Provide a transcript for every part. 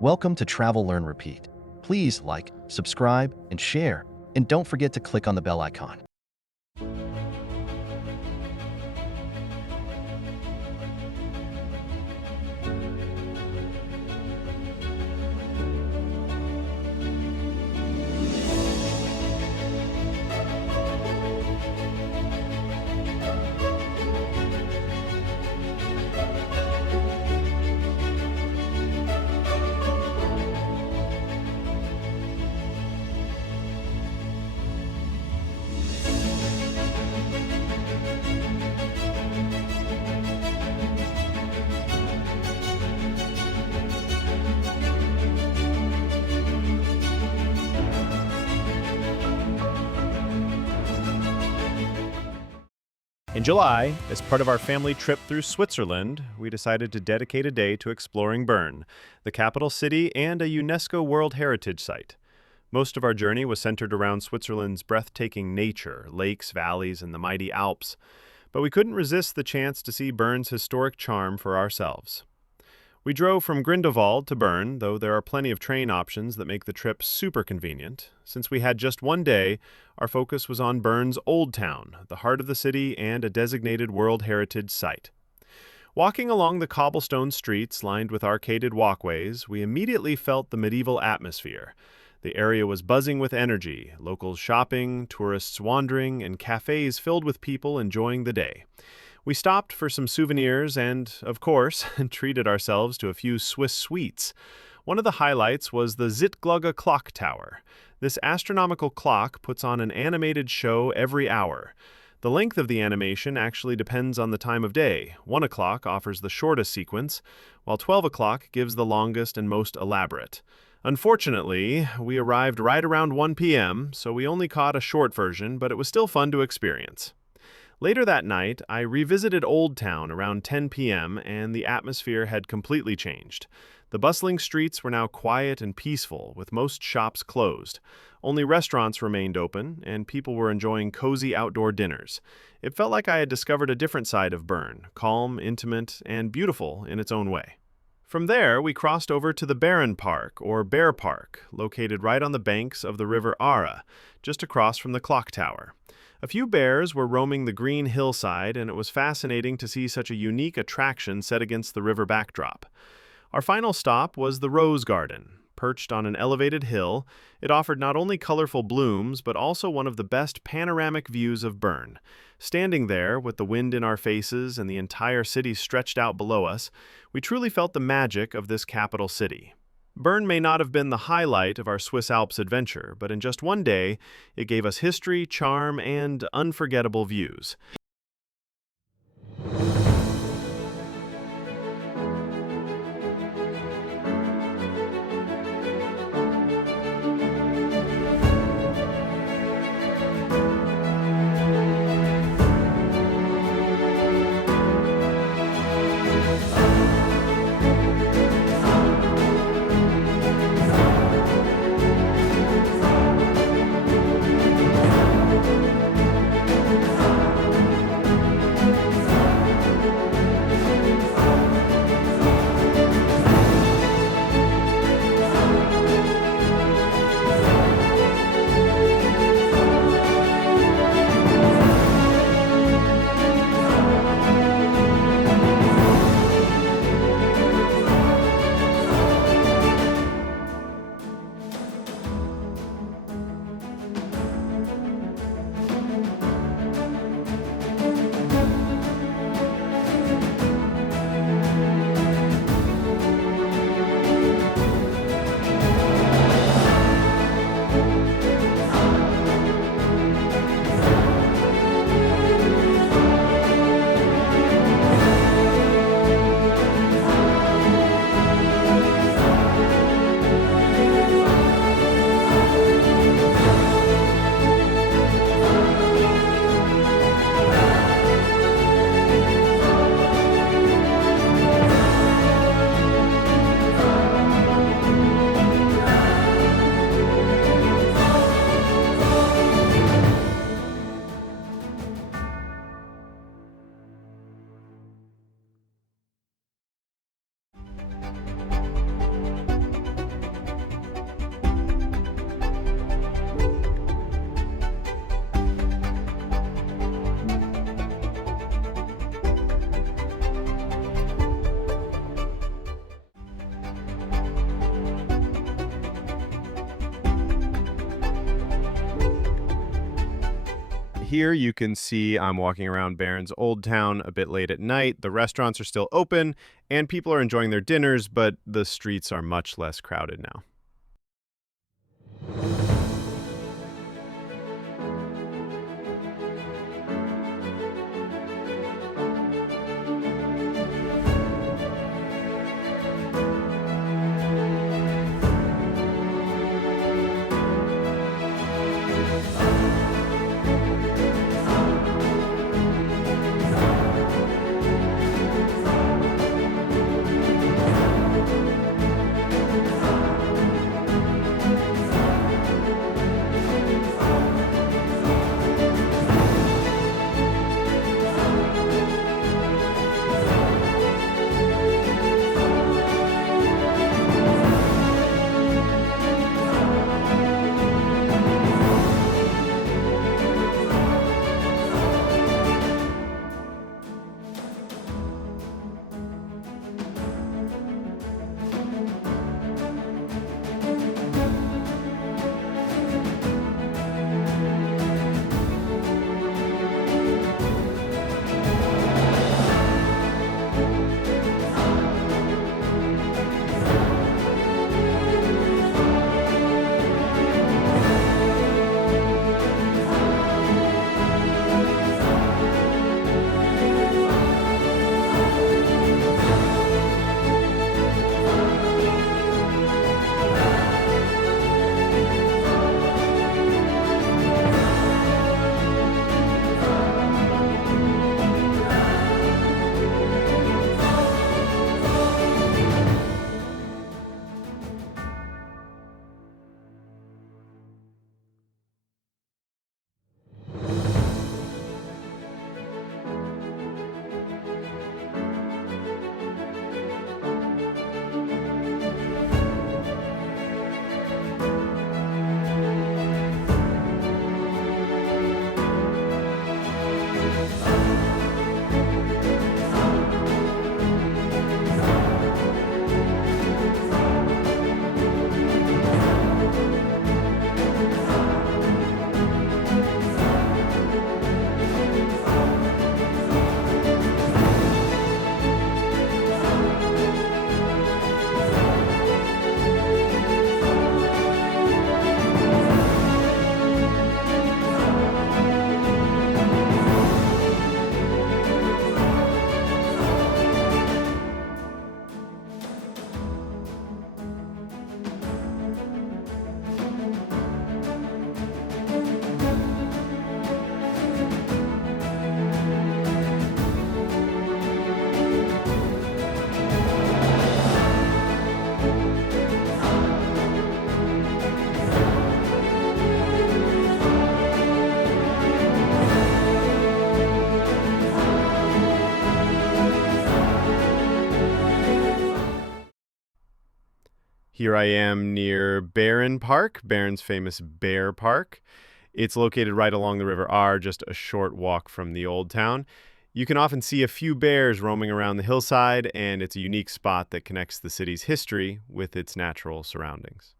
Welcome to Travel, Learn, Repeat. Please like, subscribe, and share. And don't forget to click on the bell icon. In July, as part of our family trip through Switzerland, we decided to dedicate a day to exploring Bern, the capital city and a UNESCO World Heritage site. Most of our journey was centered around Switzerland's breathtaking nature, lakes, valleys, and the mighty Alps, but we couldn't resist the chance to see Bern's historic charm for ourselves. We drove from Grindelwald to Bern, though there are plenty of train options that make the trip super convenient. Since we had just one day, our focus was on Bern's Old Town, the heart of the city and a designated World Heritage site. Walking along the cobblestone streets lined with arcaded walkways, we immediately felt the medieval atmosphere. The area was buzzing with energy, locals shopping, tourists wandering, and cafes filled with people enjoying the day. We stopped for some souvenirs and, of course, treated ourselves to a few Swiss sweets. One of the highlights was the Zytglogge Clock Tower. This astronomical clock puts on an animated show every hour. The length of the animation actually depends on the time of day. 1 o'clock offers the shortest sequence, while 12 o'clock gives the longest and most elaborate. Unfortunately, we arrived right around 1 p.m., so we only caught a short version, but it was still fun to experience. Later that night, I revisited Old Town around 10 p.m., and the atmosphere had completely changed. The bustling streets were now quiet and peaceful, with most shops closed. Only restaurants remained open, and people were enjoying cozy outdoor dinners. It felt like I had discovered a different side of Bern, calm, intimate, and beautiful in its own way. From there, we crossed over to the BärenPark, or BärenPark, located right on the banks of the river Aare, just across from the clock tower. A few bears were roaming the green hillside, and it was fascinating to see such a unique attraction set against the river backdrop. Our final stop was the Rose Garden. Perched on an elevated hill, it offered not only colorful blooms, but also one of the best panoramic views of Bern. Standing there, with the wind in our faces and the entire city stretched out below us, we truly felt the magic of this capital city. Bern may not have been the highlight of our Swiss Alps adventure, but in just one day, it gave us history, charm, and unforgettable views. Here you can see I'm walking around Bern's Old Town a bit late at night. The restaurants are still open and people are enjoying their dinners, but the streets are much less crowded now. Here I am near BärenPark, Bern's famous bear park. It's located right along the river Aare, just a short walk from the old town. You can often see a few bears roaming around the hillside, and it's a unique spot that connects the city's history with its natural surroundings.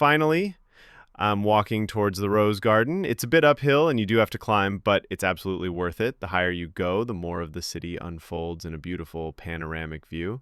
Finally, I'm walking towards the Rose Garden. It's a bit uphill and you do have to climb, but it's absolutely worth it. The higher you go, the more of the city unfolds in a beautiful panoramic view.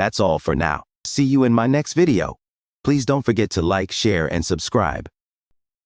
That's all for now. See you in my next video. Please don't forget to like, share, and subscribe.